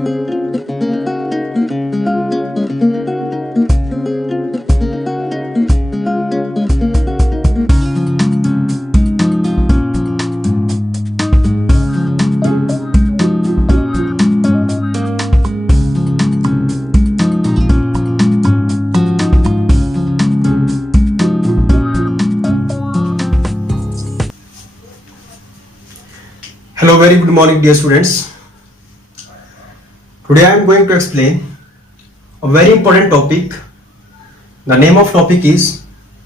Hello, very good morning dear students. Today I am going to explain a very important topic. The name of topic is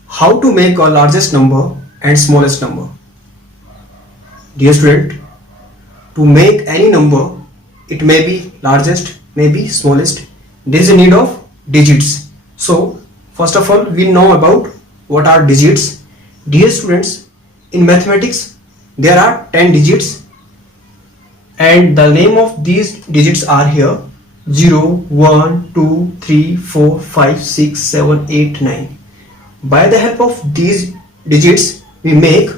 how to make a largest number and smallest number. Dear student, to make any number, it may be largest, may be smallest, there is a need of digits. So first of all, we know about what are digits. Dear students, in mathematics there are 10 digits and the name of these digits are here: 0, 1, 2, 3, 4, 5, 6, 7, 8, 9. By the help of these digits we make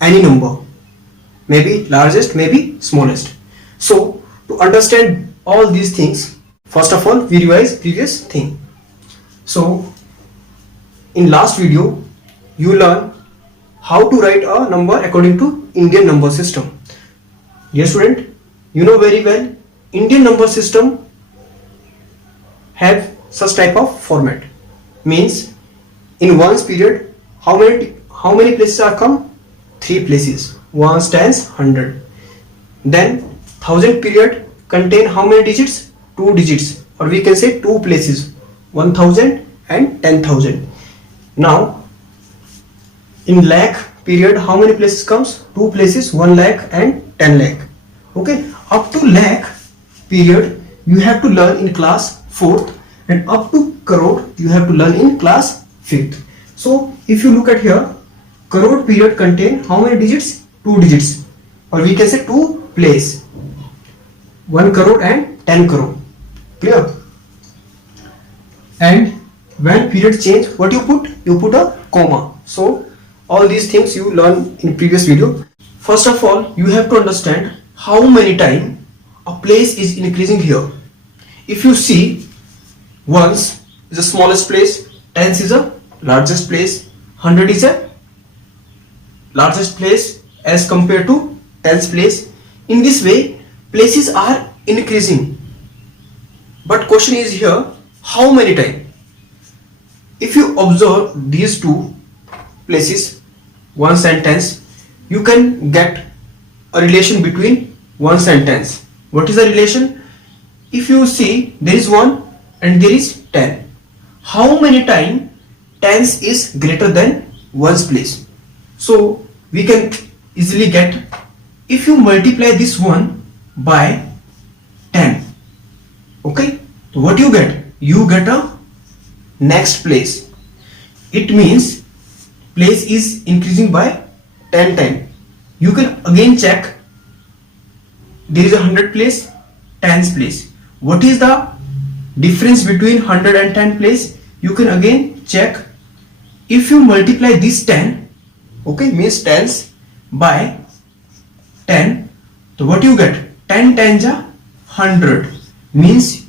any number, maybe largest, maybe smallest. So to understand all these things, first of all we revise previous thing. So in last video you learn how to write a number according to Indian number system. Dear student, you know very well Indian number system have such type of format. Means in ones period how many places are come? 3 places. Ones, tens, 100. Then 1000 period contain how many digits? 2 digits, or we can say 2 places, 1000 and 10,000. Now in lakh period how many places comes? 2 places, 1 lakh and 10 lakh. Okay, up to lakh period you have to learn in class 4th, and up to crore you have to learn in class 5th. So if you look at here, crore period contain how many digits? 2 digits, or we can say 2 place, 1 crore and 10 crore. Clear? And when period change, what you put? You put a comma. So all these things you learn in previous video. First of all you have to understand how many time a place is increasing here. If you see, ones is the smallest place, tens is a largest place, 100 is a largest place as compared to tens place. In this way places are increasing, but question is here, how many time? If you observe these two places, ones and tens, you can get a relation between ones and tens. What is the relation? If you see, there is 1 and there is 10. How many time tens is greater than ones place? So we can easily get, if you multiply this one by 10, okay, so what you get? You get a next place. It means place is increasing by 10 times. You can again check, there is a 100 place, tens place. What is the difference between 100 and 10 place? You can again check. If you multiply this 10, okay, means tens by 10, so what you get? 10 tens are 100, means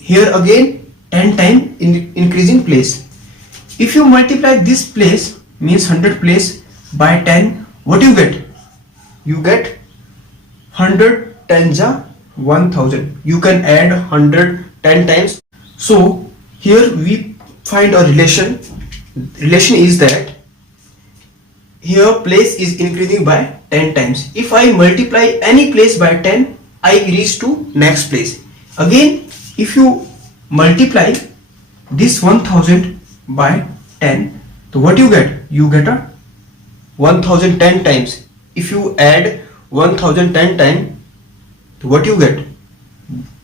here again 10 times increasing place. If you multiply this place, means 100 place, by 10, what you get? You get 100 tens are 1000. You can add 100 10 times. So here we find a relation. Relation is that here place is increasing by 10 times. If I multiply any place by 10, I reach to next place. Again, if you multiply this 1000 by 10, so what you get? You get a 1010 times. If you add 1010 times, what you get?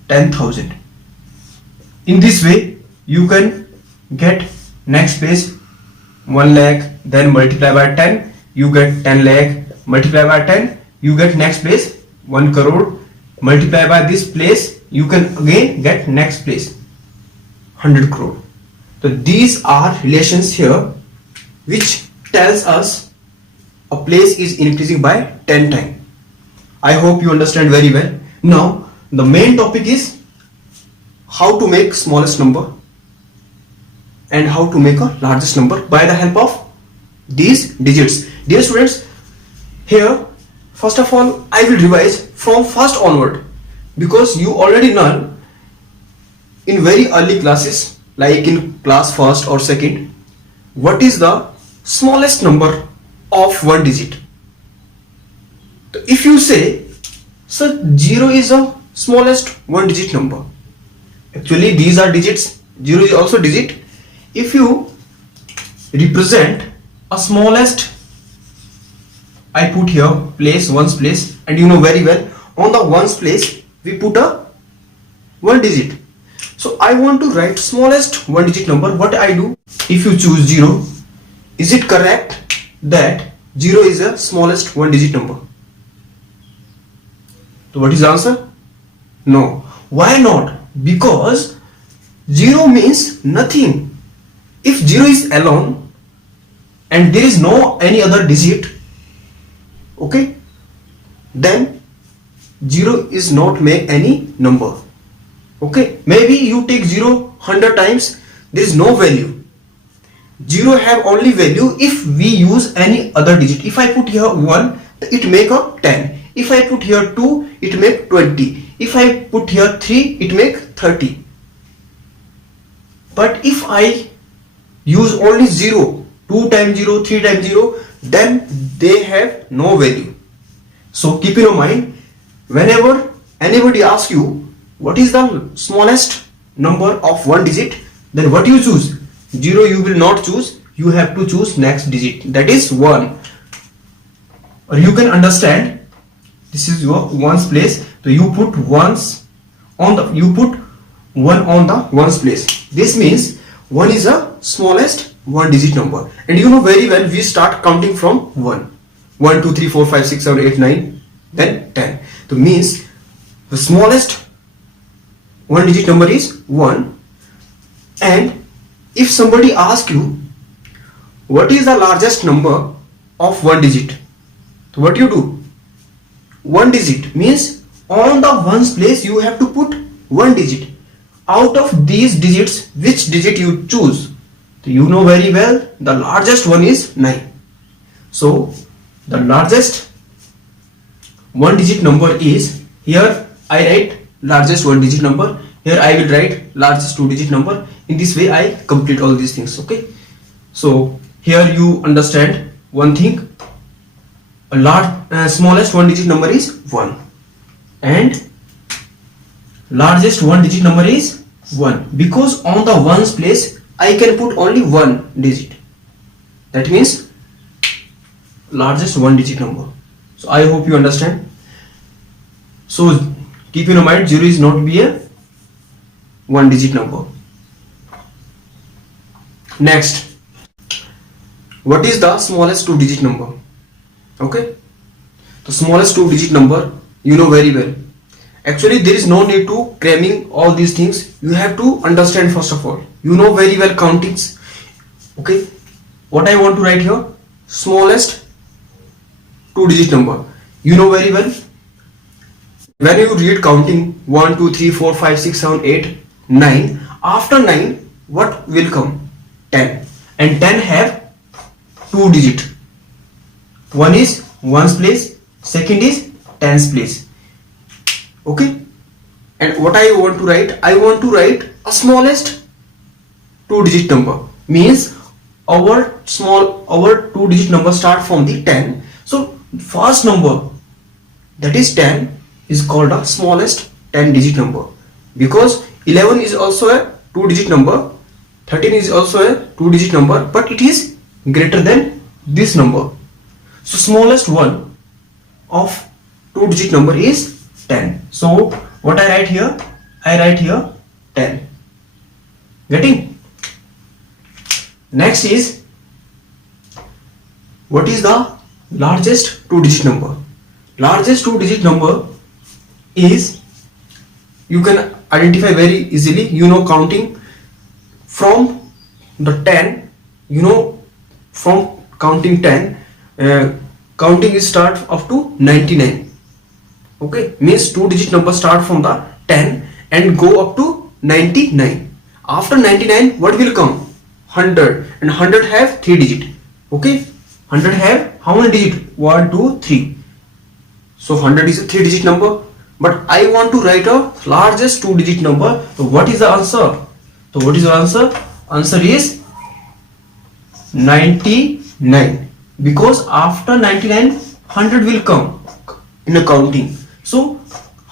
10,000. In this way you can get next place 1 lakh, then multiply by 10, you get 10 lakh, multiply by 10, you get next place 1 crore, multiply by this place, you can again get next place 100 crore. So these are relations here which tells us a place is increasing by 10 times. I hope you understand very well. Now The main topic is how to make smallest number and how to make a largest number by the help of these digits. Dear students, here first of all I will revise from first onward, because you already learn in very early classes, like in class first or second, what is the smallest number of one digit. So if you say, sir, 0 is the smallest one digit number, actually these are digits, 0 is also digit. If you represent a smallest, I put here place, ones place, and you know very well on the ones place we put a one digit. So I want to write smallest one digit number. What I do, if you choose 0, is it correct that 0 is the smallest one digit number? So what is the answer? No. Why not? Because 0 means nothing. If 0 is alone and there is no any other digit, okay, then 0 is not make any number. Okay, maybe you take 0 100 times, there is no value. 0 have only value if we use any other digit. If I put here 1, it make a 10. If I put here 2, it make 20. If I put here 3, it make 30. But if I use only 0, 2 times 0, 3 times 0, then they have no value. So keep in mind, whenever anybody asks you what is the smallest number of one digit, then what you choose? 0 you will not choose, you have to choose next digit, that is 1. Or you can understand, this is your ones place, so you put ones on the, you put 1 on the ones place. This means 1 is the smallest one digit number, and you know very well we start counting from 1. 1, 2, 3, 4, 5, 6, 7, 8, 9, then 10. So means the smallest one digit number is 1. And if somebody asks you what is the largest number of one digit, so what you do? One digit means on the ones place you have to put one digit. Out of these digits, which digit you choose? So you know very well the largest one is 9. So the largest one digit number is, here I write largest one digit number, here I will write largest two digit number. In this way I complete all these things. Okay, so here you understand one thing, a smallest one digit number is 1 and largest one digit number is 1, because on the ones place I can put only one digit, that means largest one digit number. So I hope you understand. So keep in mind 0 is not be a one digit number. Next, what is the smallest two digit number? Okay, the smallest two digit number you know very well. Actually there is no need to cramming all these things, you have to understand first of all. You know very well countings. Okay, what I want to write here, smallest two digit number, you know very well. When you read counting 1, 2, 3, 4, 5, 6, 7, 8, 9, after 9 what will come? 10. And 10 have two digit. One is ones place, second is tens place. Okay, and what I want to write? I want to write a smallest two digit number, means our two digit number start from the 10. So first number, that is 10, is called a smallest 10 digit number, because 11 is also a two digit number, 13 is also a two digit number, but it is greater than this number. So smallest one of two digit number is 10. So what I write here? I write here 10. Getting? Next is, what is the largest two digit number? Largest two digit number is, you can identify very easily, you know counting from the 10, you know from counting 10, counting is start up to 99. Okay, means two digit number start from the 10 and go up to 99. After 99, what will come? 100, and 100 have 3 digit. Okay, 100 have how many digit? 1, 2, 3. So 100 is a 3 digit number, but I want to write a largest 2 digit number. So what is the answer? So what is the answer? Answer is 99, because after 99 100 will come in a counting. So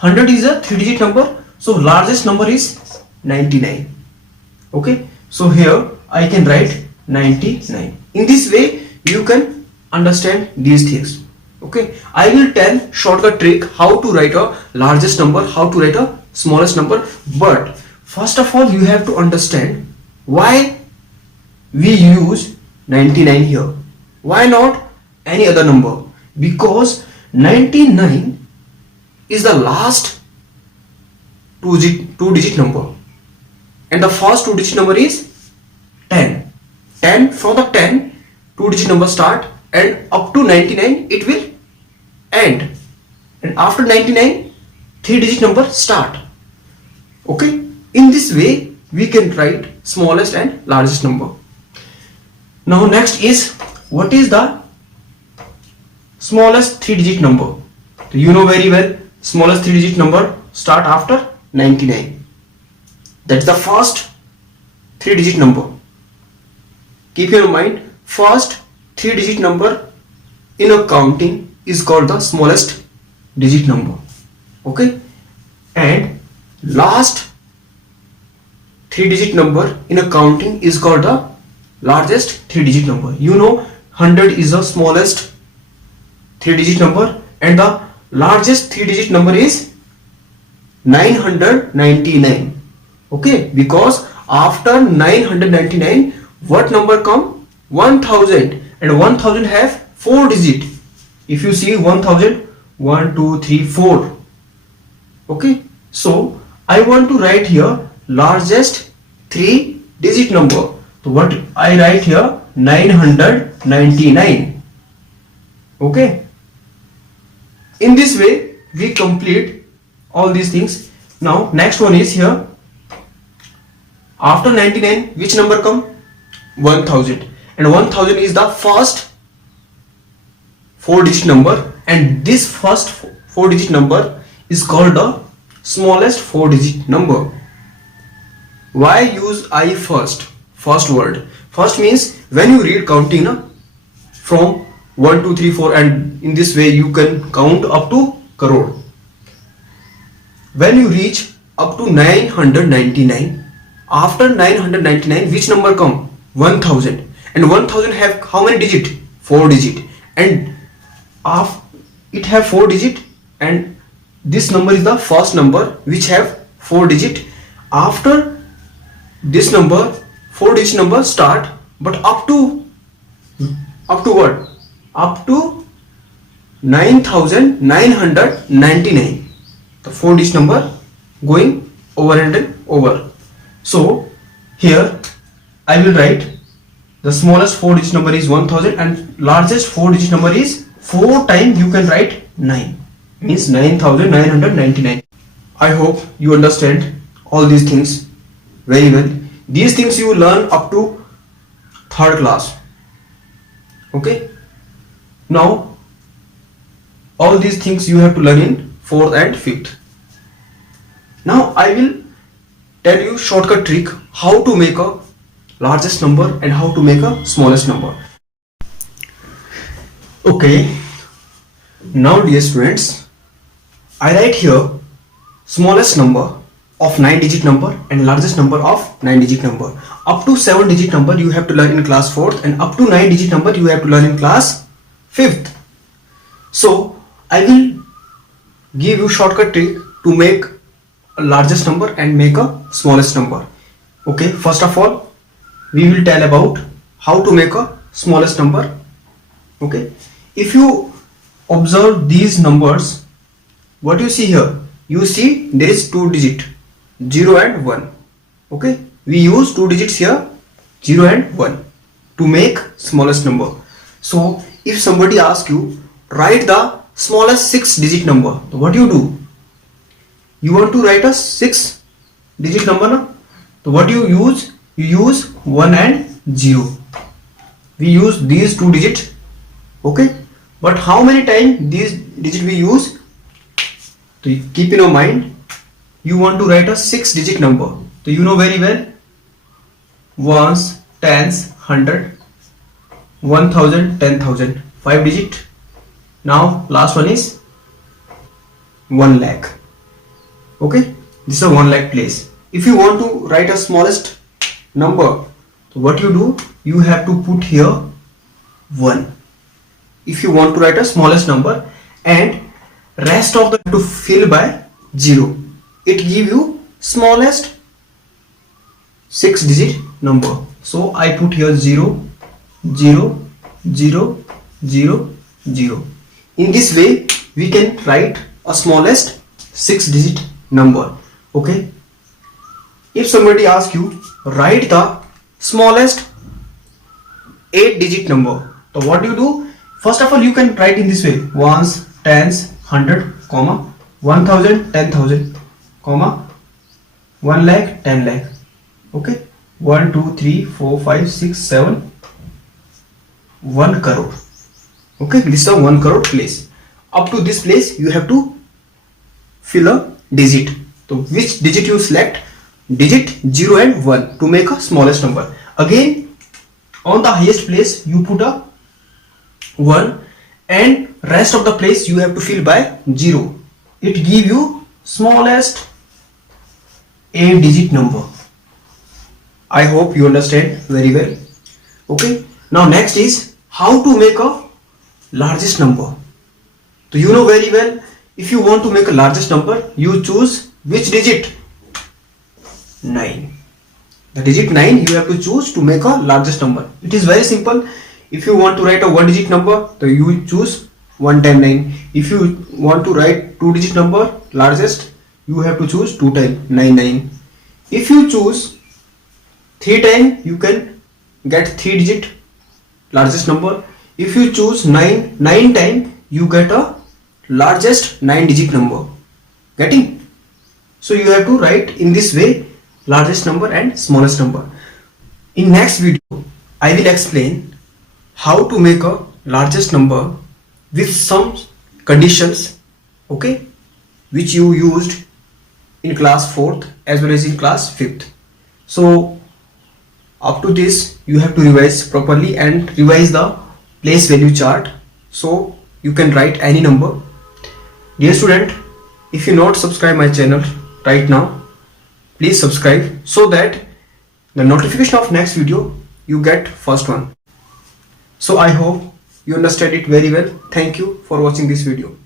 100 is a 3 digit number, so largest number is 99. Okay, so here I can write 99. In this way you can understand these things. Okay, I will tell shortcut trick how to write a largest number, how to write a smallest number, but first of all you have to understand why we use 99 here. Why not any other number? Because 99 is the last two digit number, and the first two digit number is 10. 10, from the 10 two digit number start, and up to 99 it will end, and after 99 three digit number start. Okay, in this way we can write smallest and largest number. Now next is, what is the smallest 3 digit number? You know very well, smallest 3 digit number start after 99. That's the first 3 digit number. Keep in mind, first 3 digit number in a counting is called the smallest digit number. Okay, and last 3 digit number in a counting is called the largest 3 digit number. You know 100 is the smallest 3 digit number, and the largest 3 digit number is 999. Okay, because after 999 what number come? 1000, and 1000 have 4 digit. If you see 1000, 1, 2, 3, 4. Okay, so I want to write here largest 3 digit number. So what I write here? 999. Okay, in this way we complete all these things. Now next one is here, after 99 which number come? 1000, and 1000 is the first 4 digit number, and this first 4 digit number is called the smallest 4 digit number. Why use I first? First word. First means when you read counting from 1, 2, 3, 4, and in this way you can count up to crore. When you reach up to 999, after 999 which number come? 1000, and 1000 have how many digit? 4 digit, and it have 4 digit, and this number is the first number which have 4 digit. After this number 4 digit number start, but up to what? Up to 9999, the 4 digit number going over and over. So here I will write the smallest 4 digit number is 1000, and largest 4 digit number is 4 times you can write 9, means 9999. I hope you understand all these things very well. These things you learn up to 3rd class. Okay, now all these things you have to learn in 4th and 5th. Now I will tell you shortcut trick how to make a largest number and how to make a smallest number. Okay, now dear students, I write here smallest number of 9 digit number and largest number of 9 digit number. Up to 7 digit number you have to learn in class 4th, and up to 9 digit number you have to learn in class 5th. So I will give you shortcut trick to make a largest number and make a smallest number. Okay, first of all we will tell about how to make a smallest number. Okay, if you observe these numbers, what you see here? You see there is 2 digit, 0 and 1. Okay, we use 2 digits here, 0 and 1, to make smallest number. So if somebody asks you, write the smallest 6-digit number. So what you do? You want to write a 6-digit number, na? So what you use? You use 1 and 0. We use these 2 digits. Okay. But how many times these digits we use? So keep in your mind. You want to write a 6-digit number. So you know very well. Ones, tens, 100, 1000, 10,000. 5 digit. Now last one is 1 lakh. Okay, this is a 1 lakh place. If you want to write a smallest number, so what you do? You have to put here 1. If you want to write a smallest number, and rest of the to fill by 0. It give you smallest 6-digit number. So I put here 0, 0, 0, 0, 0. In this way, we can write a smallest 6-digit number. Okay. If somebody asks you, write the smallest 8-digit number. So what do you do? First of all, you can write in this way: ones, tens, 100, 1000, 10,000, 1 lakh, 10 lakh. Okay. 1, 2, 3, 4, 5, 6, 7. 1 crore. Okay. This is a 1 crore place. Up to this place, you have to fill a digit. So which digit you select? Digit 0 and 1 to make a smallest number. Again, on the highest place you put a 1, and rest of the place you have to fill by 0. It give you smallest 8-digit number. I hope you understand very well. Okay. Now next is how to make a largest number. So you know very well, if you want to make a largest number, you choose which digit? 9. The digit 9 you have to choose to make a largest number. It is very simple. If you want to write a 1-digit number, so you choose 1 times 9. If you want to write 2-digit number, largest, you have to choose 2 times 9. If you choose 3 times, you can get 3-digit largest number. If you choose 9 times, you get a largest 9-digit number. Getting? So you have to write in this way, largest number and smallest number. In next video, I will explain how to make a largest number with some conditions, okay, which you used in class 4th as well as in class 5th. So up to this you have to revise properly and revise the place value chart so you can write any number. Dear student, if you not subscribe my channel right now, please subscribe so that the notification of next video you get first one. So I hope you understand it very well. Thank you for watching this video.